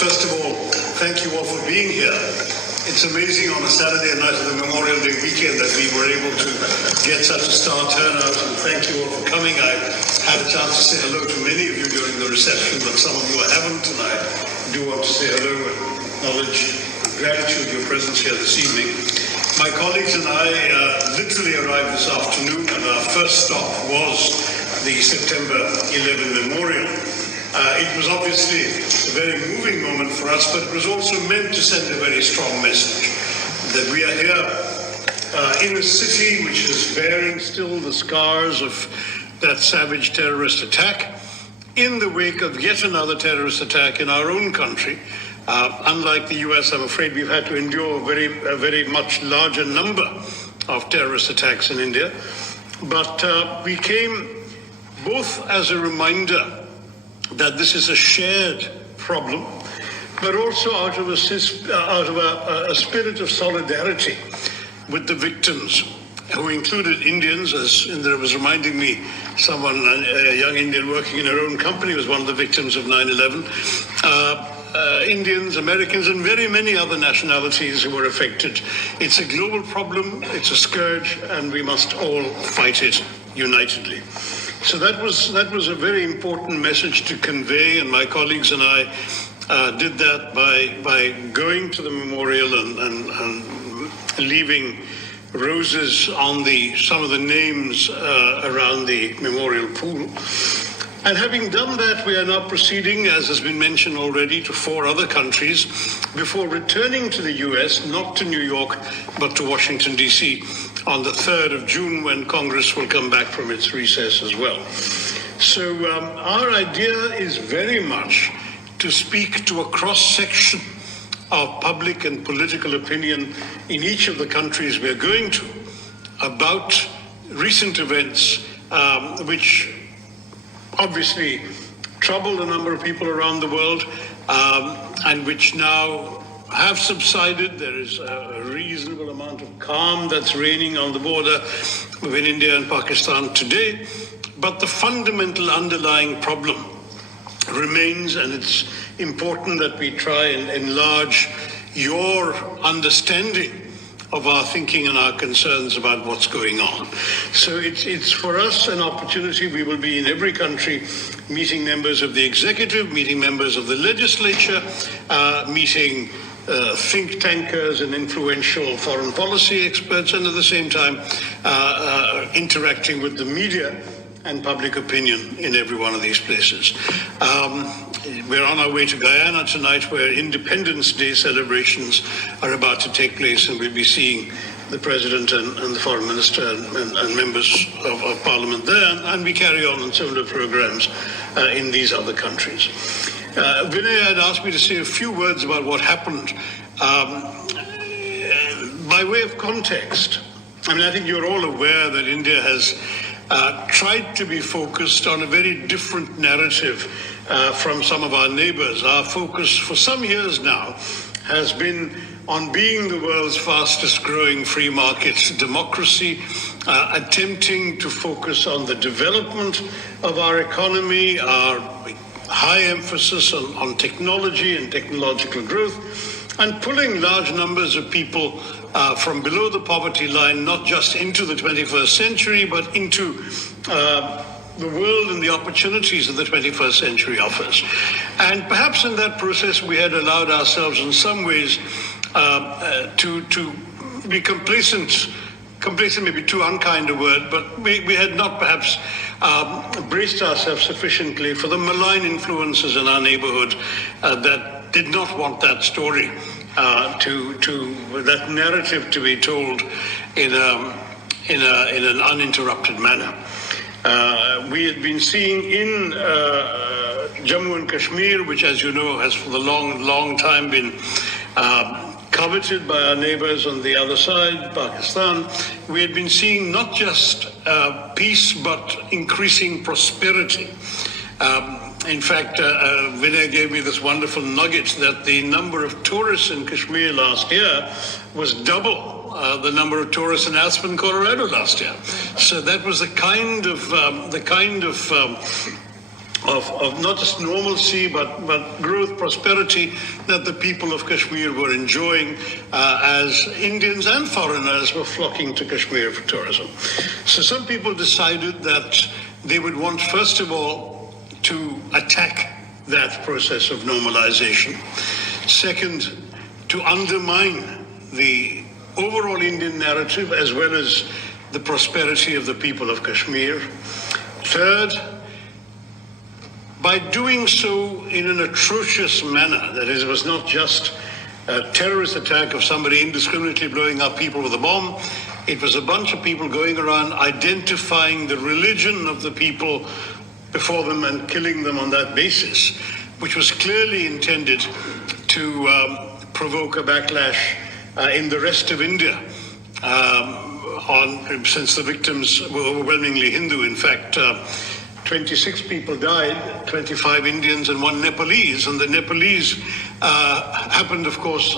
First of all, thank you all for being here. It's amazing on a Saturday night of the Memorial Day weekend that we were able to get such a star turnout, and thank you all for coming. I had a chance to say hello to many of you during the reception, but some of you I haven't, and I do want to say hello and acknowledge gratitude for your presence here this evening. My colleagues and I literally arrived this afternoon, and our first stop was the September 11 Memorial. It was obviously a very moving moment for us, but it was also meant to send a very strong message that we are here in a city which is bearing still the scars of that savage terrorist attack in the wake of yet another terrorist attack in our own country. Unlike the US, I'm afraid we've had to endure a very much larger number of terrorist attacks in India. But we came both as a reminder that this is a shared problem, but also out of a spirit of solidarity with the victims, who included Indians, as Indra was reminding me, a young Indian working in her own company was one of the victims of 9/11. Indians, Americans, and very many other nationalities who were affected. It's a global problem, it's a scourge, and we must all fight it unitedly. So that was a very important message to convey, and my colleagues and I did that by going to the memorial and leaving roses on some of the names around the memorial pool. And having done that, we are now proceeding, as has been mentioned already, to 4 other countries before returning to the US, not to New York, but to Washington, D.C. on the 3rd of June, when Congress will come back from its recess as well. So our idea is very much to speak to a cross-section of public and political opinion in each of the countries we're going to about recent events which obviously troubled a number of people around the world and which now have subsided. There is a reasonable amount of calm that's reigning on the border between India and Pakistan today, but the fundamental underlying problem remains, and it's important that we try and enlarge your understanding of our thinking and our concerns about what's going on. So it's for us an opportunity. We will be in every country meeting members of the executive, meeting members of the legislature, meeting think tankers and influential foreign policy experts, and at the same time interacting with the media and public opinion in every one of these places. We're on our way to Guyana tonight, where Independence Day celebrations are about to take place, and we'll be seeing the President and the Foreign Minister and members of Parliament there, and we carry on similar programs in these other countries. Vinay had asked me to say a few words about what happened. By way of context, I think you're all aware that India has tried to be focused on a very different narrative from some of our neighbors. Our focus for some years now has been on being the world's fastest growing free market democracy, attempting to focus on the development of our economy, our high emphasis on technology and technological growth, and pulling large numbers of people from below the poverty line, not just into the 21st century, but into the world and the opportunities that the 21st century offers. And perhaps in that process, we had allowed ourselves in some ways to be complacent may be too unkind a word, but we had not perhaps braced ourselves sufficiently for the malign influences in our neighborhood that did not want that story that narrative to be told in an uninterrupted manner. We had been seeing in Jammu and Kashmir, which, as you know, has for the long time been coveted by our neighbors on the other side, Pakistan. We had been seeing not just peace, but increasing prosperity. In fact, Vinay gave me this wonderful nugget that the number of tourists in Kashmir last year was double the number of tourists in Aspen, Colorado last year. So that was the kind of of not just normalcy, but growth, prosperity that the people of Kashmir were enjoying as Indians and foreigners were flocking to Kashmir for tourism. So some people decided that they would want, first of all, to attack that process of normalization. Second, to undermine the overall Indian narrative as well as the prosperity of the people of Kashmir. Third, by doing so in an atrocious manner, that is, it was not just a terrorist attack of somebody indiscriminately blowing up people with a bomb, it was a bunch of people going around identifying the religion of the people before them and killing them on that basis, which was clearly intended to provoke a backlash in the rest of India, since the victims were overwhelmingly Hindu. In fact, 26 people died, 25 Indians and 1 Nepalese. And the Nepalese happened, of course,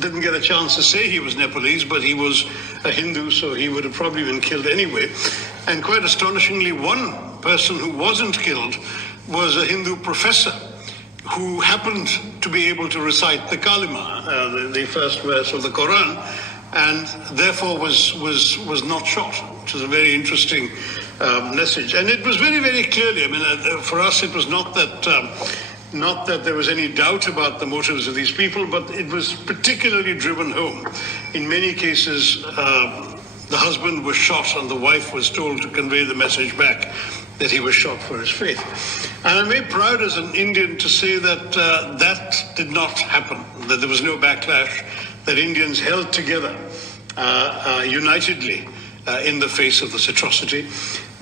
didn't get a chance to say he was Nepalese, but he was a Hindu, so he would have probably been killed anyway. And quite astonishingly, one person who wasn't killed was a Hindu professor who happened to be able to recite the Kalima, the first verse of the Quran, and therefore was not shot, which is a very interesting message. And it was very, very clearly, I mean, for us it was not that there was any doubt about the motives of these people, but it was particularly driven home. In many cases, the husband was shot and the wife was told to convey the message back that he was shot for his faith. And I'm very proud as an Indian to say that that did not happen, that there was no backlash, that Indians held together unitedly in the face of this atrocity.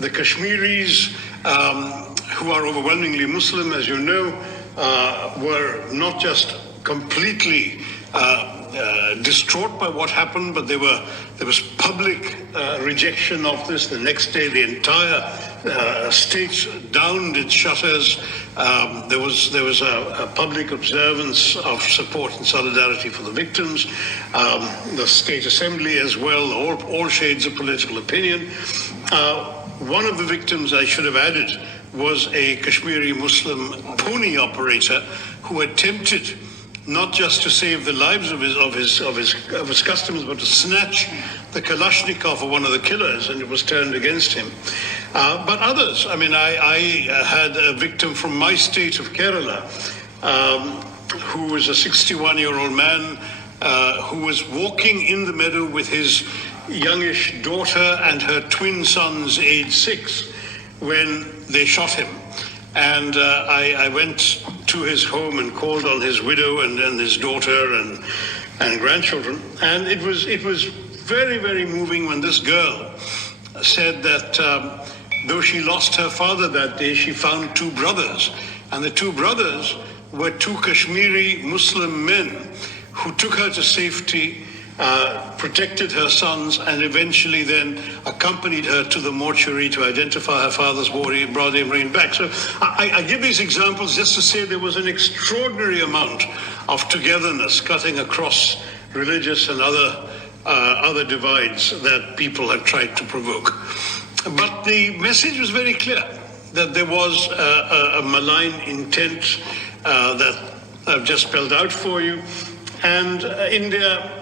The Kashmiris, who are overwhelmingly Muslim, as you know, were not just completely distraught by what happened, but there was public rejection of this. The next day, the entire state downed its shutters. There was a public observance of support and solidarity for the victims. The state assembly as well, all shades of political opinion. One of the victims, I should have added, was a Kashmiri Muslim pony operator who attempted not just to save the lives of his customers, but to snatch the Kalashnikov of one of the killers, and it was turned against him. But others, I mean, I had a victim from my state of Kerala, who was a 61-year-old man who was walking in the meadow with his youngish daughter and her twin sons, aged 6, when they shot him. And I went to his home and called on his widow and his daughter and grandchildren. And it was very, very moving when this girl said that though she lost her father that day, she found 2 brothers. And the 2 brothers were 2 Kashmiri Muslim men who took her to safety, protected her sons, and eventually then accompanied her to the mortuary to identify her father's body and brought him back. So I give these examples just to say there was an extraordinary amount of togetherness cutting across religious and other divides that people had tried to provoke. But the message was very clear, that there was a malign intent that I've just spelled out for you. And India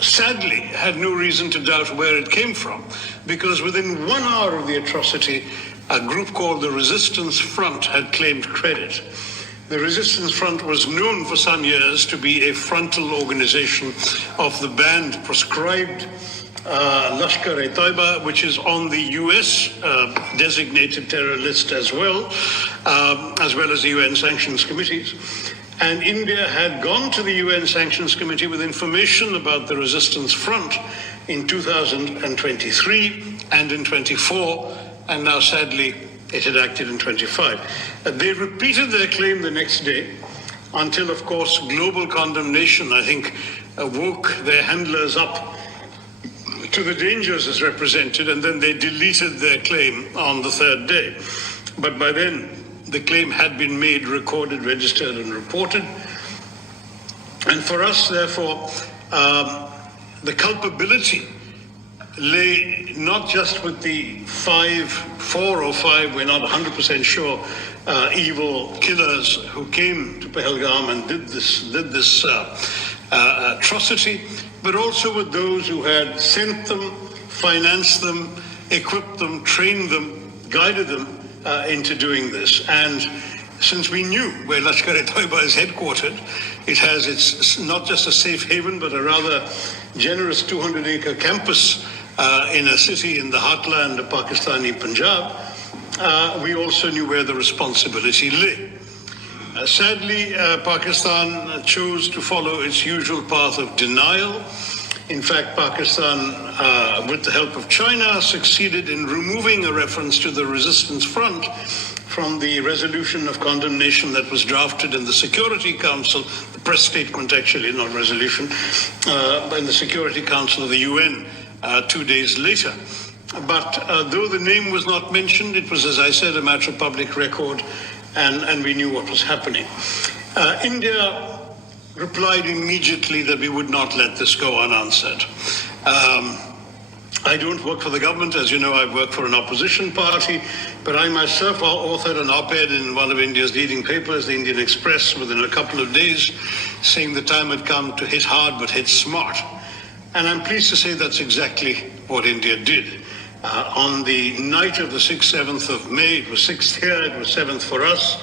sadly had no reason to doubt where it came from, because within 1 hour of the atrocity, a group called the Resistance Front had claimed credit. The Resistance Front was known for some years to be a frontal organization of the banned, proscribed Lashkar-e-Taiba, which is on the US designated terror list as well as the UN sanctions committees. And India had gone to the UN Sanctions Committee with information about the Resistance Front in 2023 and in 24, and now sadly it had acted in 25. They repeated their claim the next day until, of course, global condemnation, I think, woke their handlers up to the dangers as represented, and then they deleted their claim on the 3rd day. But by then, the claim had been made, recorded, registered, and reported. And for us, therefore, the culpability lay not just with the four or five, we're not 100% sure, evil killers who came to Pahalgam and did this atrocity, but also with those who had sent them, financed them, equipped them, trained them, guided them into doing this. And since we knew where Lashkar-e-Toiba is headquartered, it has its not just a safe haven, but a rather generous 200-acre campus in a city in the heartland of Pakistani Punjab. We also knew where the responsibility lay. Sadly, Pakistan chose to follow its usual path of denial. In fact, Pakistan, with the help of China, succeeded in removing a reference to the resistance front from the resolution of condemnation that was drafted in the Security Council, the press statement actually, not resolution, in the Security Council of the UN 2 days later. But though the name was not mentioned, it was, as I said, a matter of public record, and we knew what was happening. India replied immediately that we would not let this go unanswered. I don't work for the government. As you know, I work for an opposition party, but I myself authored an op-ed in one of India's leading papers, the Indian Express, within a couple of days, saying the time had come to hit hard but hit smart. And I'm pleased to say that's exactly what India did. On the night of the 6th, 7th of May, it was 6th here, it was 7th for us,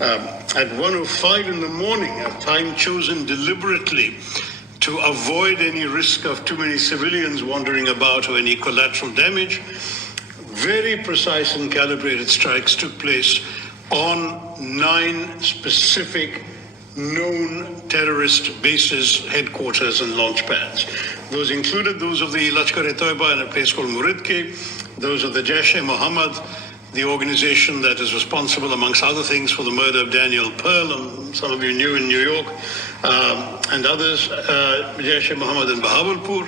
at 1:05 in the morning, a time chosen deliberately to avoid any risk of too many civilians wandering about or any collateral damage, very precise and calibrated strikes took place on 9 specific known terrorist bases, headquarters and launch pads. Those included those of the Lashkar-e-Toiba in a place called Muridke, those of the Jaish-e-Mohammed, the organization that is responsible, amongst other things, for the murder of Daniel Pearl, some of you knew in New York, and others, Jaish-e-Mohammed in Bahawalpur,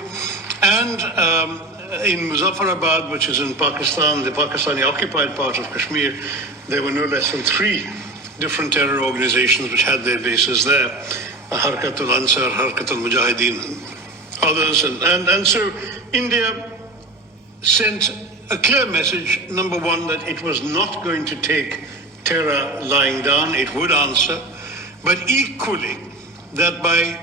and in Muzaffarabad, which is in Pakistan, the Pakistani-occupied part of Kashmir, there were no less than 3 different terror organizations which had their bases there, Harkatul Ansar, Harkatul Mujahideen, and others. And so India sent a clear message, number one, that it was not going to take terror lying down, it would answer, but equally that by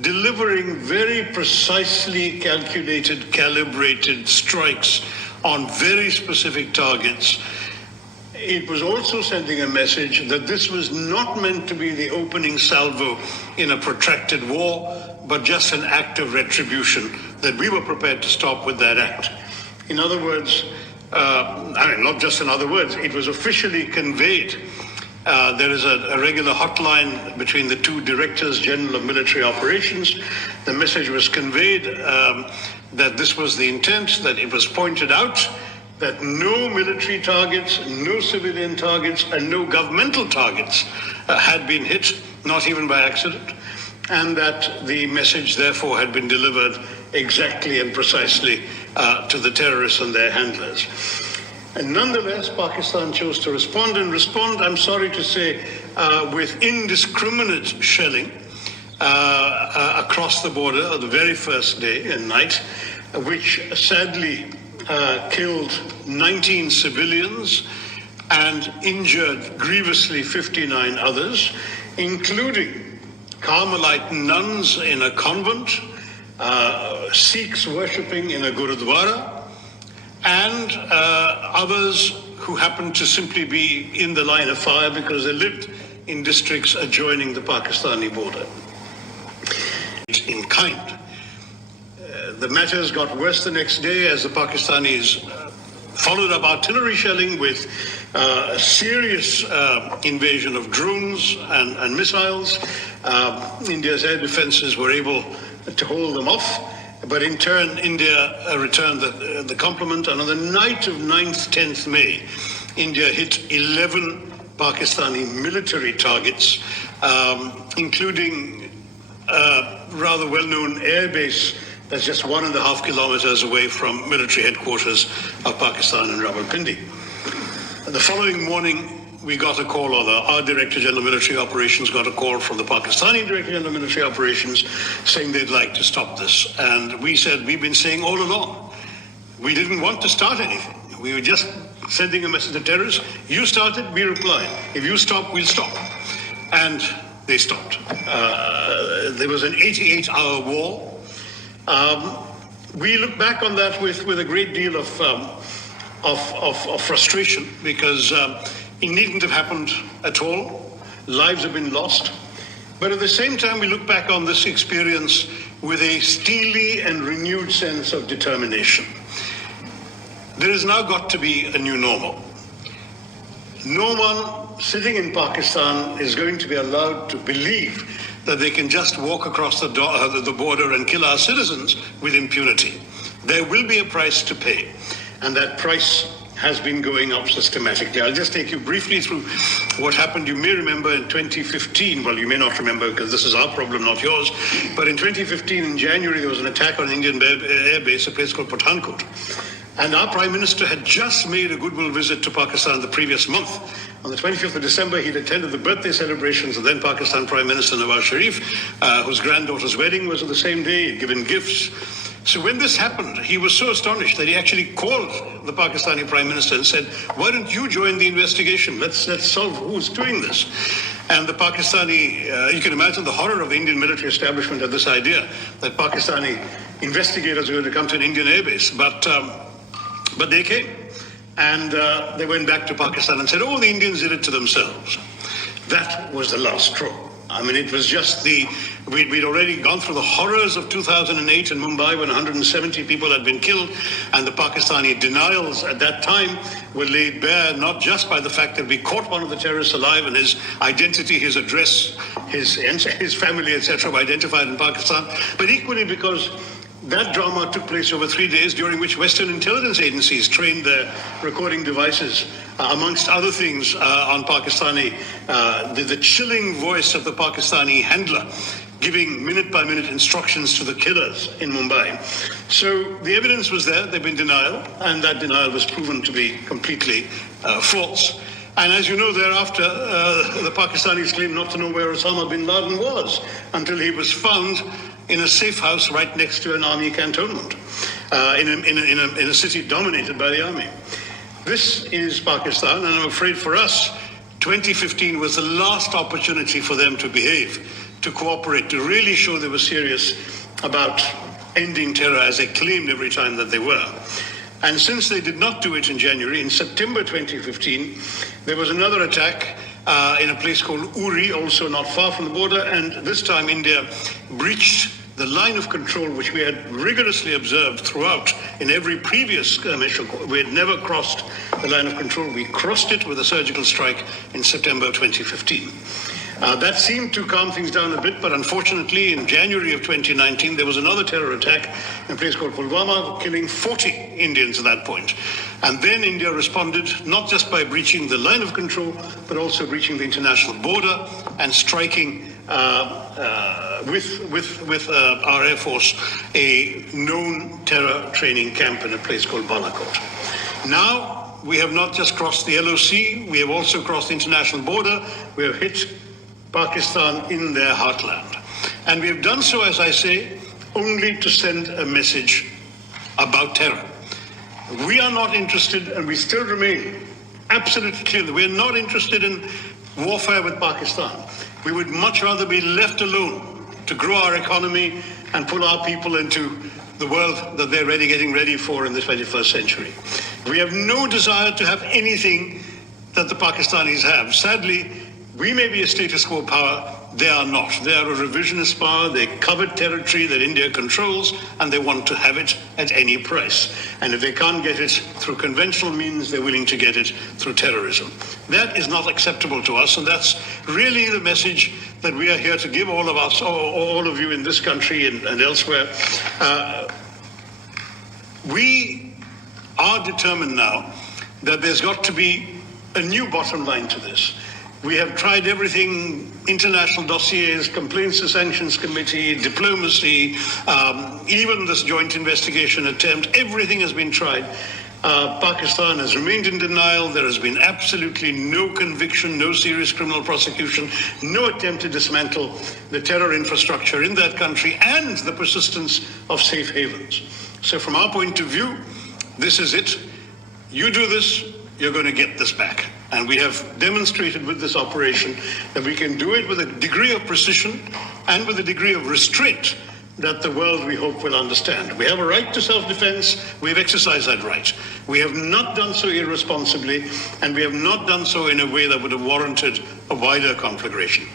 delivering very precisely calculated, calibrated strikes on very specific targets, it was also sending a message that this was not meant to be the opening salvo in a protracted war, but just an act of retribution, that we were prepared to stop with that act. In other words, not just in other words, it was officially conveyed. There is a regular hotline between the 2 directors general of military operations. The message was conveyed that this was the intent, that it was pointed out that no military targets, no civilian targets, and no governmental targets had been hit, not even by accident, and that the message therefore had been delivered exactly and precisely to the terrorists and their handlers. And nonetheless, Pakistan chose to respond, I'm sorry to say, with indiscriminate shelling across the border on the very first day and night, which sadly killed 19 civilians and injured grievously 59 others, including Carmelite nuns in a convent, Sikhs worshipping in a Gurudwara, and others who happened to simply be in the line of fire because they lived in districts adjoining the Pakistani border. In kind. The matters got worse the next day as the Pakistanis followed up artillery shelling with a serious invasion of drones and missiles. India's air defenses were able to hold them off, but in turn India returned the compliment, and on the night of 9th, 10th May, India hit 11 Pakistani military targets, including a rather well-known air base that's just 1.5 kilometers away from military headquarters of Pakistan in Rawalpindi. The following morning, we got a call, or our Director General of Military Operations got a call from the Pakistani Director General of Military Operations saying they'd like to stop this. And we said, we've been saying all along We didn't want to start anything. We were just sending a message to terrorists. You started, we replied. If you stop, we'll stop. And they stopped. There was an 88-hour war. We look back on that with a great deal of frustration, because it needn't have happened at all. Lives have been lost. But at the same time, we look back on this experience with a steely and renewed sense of determination. There has now got to be a new normal. No one sitting in Pakistan is going to be allowed to believe that they can just walk across the border and kill our citizens with impunity. There will be a price to pay, and that price has been going up systematically. I'll just take you briefly through what happened. You may remember in 2015, well, you may not remember because this is our problem, not yours, but in 2015, in January, there was an attack on an Indian air base, a place called Pathankot. And our Prime Minister had just made a goodwill visit to Pakistan the previous month. On the 25th of December, he'd attended the birthday celebrations of then Pakistan Prime Minister Nawaz Sharif, whose granddaughter's wedding was on the same day. He'd given gifts. So when this happened, he was so astonished that he actually called the Pakistani Prime Minister and said, why don't you join the investigation? Let's solve who's doing this. And the Pakistani, you can imagine the horror of the Indian military establishment at this idea that Pakistani investigators were going to come to an Indian airbase. But they came, and they went back to Pakistan and said, oh, the Indians did it to themselves. That was the last straw. I mean, it was just we'd already gone through the horrors of 2008 in Mumbai when 170 people had been killed, and the Pakistani denials at that time were laid bare not just by the fact that we caught one of the terrorists alive and his identity, his address, his family, etc., were identified in Pakistan, but equally because that drama took place over 3 days, during which Western intelligence agencies trained their recording devices, amongst other things, on Pakistani, the chilling voice of the Pakistani handler, giving minute-by-minute instructions to the killers in Mumbai. So the evidence was there, there'd been denial, and that denial was proven to be completely false. And as you know, thereafter, the Pakistanis claimed not to know where Osama bin Laden was until he was found in a safe house right next to an army cantonment, in a city dominated by the army. This is Pakistan, and I'm afraid for us, 2015 was the last opportunity for them to behave, to cooperate, to really show they were serious about ending terror, as they claimed every time that they were. And since they did not do it in January, in September 2015, there was another attack in a place called Uri, also not far from the border, and this time India breached the line of control which we had rigorously observed throughout in every previous skirmish. We had never crossed the line of control. We crossed it with a surgical strike in September 2015. That seemed to calm things down a bit, but unfortunately in January of 2019 there was another terror attack in a place called Pulwama, killing 40 Indians at that point. And then India responded not just by breaching the line of control, but also breaching the international border and striking with our Air Force a known terror training camp in a place called Balakot. Now we have not just crossed the LOC, we have also crossed the international border. We have hit Pakistan in their heartland. And we have done so, as I say, only to send a message about terror. We are not interested, and we still remain absolutely clear that we are not interested in warfare with Pakistan. We would much rather be left alone to grow our economy and pull our people into the world that they're getting ready for in the 21st century. We have no desire to have anything that the Pakistanis have. Sadly, we may be a status quo power, they are not. They are a revisionist power, they covered territory that India controls, and they want to have it at any price. And if they can't get it through conventional means, they're willing to get it through terrorism. That is not acceptable to us, and that's really the message that we are here to give all of us, all of you in this country and elsewhere. We are determined now that there's got to be a new bottom line to this. We have tried everything, international dossiers, complaints to sanctions committee, diplomacy, even this joint investigation attempt, everything has been tried. Pakistan has remained in denial. There has been absolutely no conviction, no serious criminal prosecution, no attempt to dismantle the terror infrastructure in that country and the persistence of safe havens. So from our point of view, this is it. You do this, you're going to get this back. And we have demonstrated with this operation that we can do it with a degree of precision and with a degree of restraint that the world, we hope, will understand. We have a right to self-defense. We've exercised that right. We have not done so irresponsibly, and we have not done so in a way that would have warranted a wider conflagration.